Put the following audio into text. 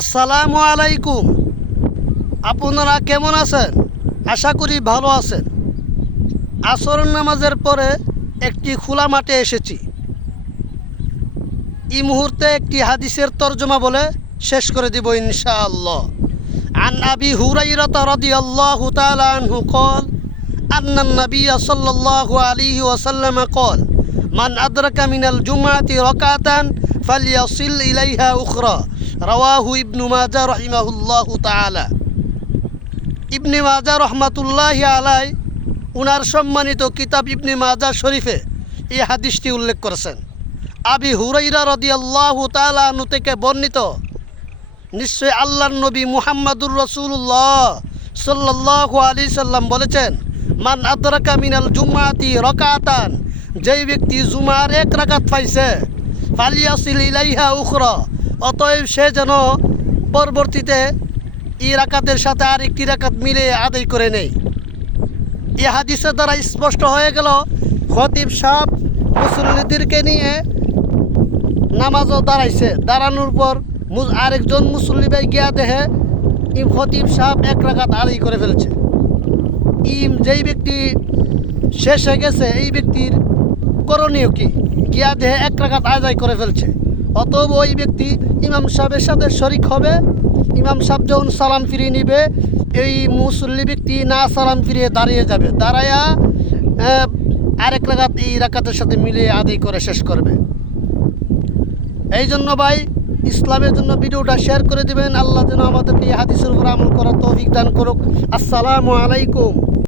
আসসালামু আলাইকুম। আপনারা কেমন আছেন? আশা করি ভালো আছেন। আসর নামাজের পরে একটি খোলা মাঠে এসেছি। এই মুহূর্তে একটি হাদিসের তর্জমা বলে শেষ করে দিব ইনশাআল্লাহ। আন আবি হুরাইরা রাদিয়াল্লাহু তাআলা আনহু قال أن النبي صلى الله عليه وسلم قال من أدرك من الجمعة ركعة فليصل إليها أخرى رواه ابن ماجه رحمه الله تعالى। ইবনে মাজা রহমাতুল্লাহি আলাই উনার সম্মানিত কিতাব ইবনে মাজা শরীফে এই হাদিসটি উল্লেখ করেছেন। আবি হুরাইরা রাদিয়াল্লাহু তাআলা আনহু থেকে বর্ণিত, নিশ্চয় আল্লাহর নবী মুহাম্মাদুর রাসূলুল্লাহ সাল্লাল্লাহু আলাইহি সাল্লাম বলেছেন, মান আদরাকা মিনাল জুমআতি রাকাতান, যেই ব্যক্তি জুমার এক রাকাত পাইছে, ফালিয়াসিল ইলাইহা উখরা, অতএব সে যেন পরবর্তীতে এই রাকাতের সাথে আর একটি রাকাত মিলে আদায় করে নেই। এই হাদিসের দ্বারা স্পষ্ট হয়ে গেল খতিব সাহেব মুসল্লিদেরকে নিয়ে নামাজও দাঁড়াইছে। দাঁড়ানোর পর আরেকজন মুসল্লি ভাই গিয়া দেখে খতিব সাহেব এক রাকাত আদায় করে ফেলছে। যেই ব্যক্তি শেষ হয়ে গেছে এই ব্যক্তির করণীয় কি? গিয়া দেহে এক রাকাত আদায় করে ফেলছে। অতএব ওই ব্যক্তি ইমাম সাহেবের সাথে শরিক হবে। ইমাম সাহেব যখন সালাম ফিরিয়ে নিবে, এই মুসল্লি ব্যক্তি না সালাম ফিরিয়ে দাঁড়িয়ে যাবে, দাঁড়াইয়া আরেক রাকাত এই রাকাতের সাথে মিলিয়ে আদায় করে শেষ করবে। এই জন্য ভাই, ইসলামের জন্য ভিডিওটা শেয়ার করে দিবেন। আল্লাহ যেন আমাদেরকে এই হাদিসের উপর আমল করার তৌফিক দান করুক। আসসালামু আলাইকুম।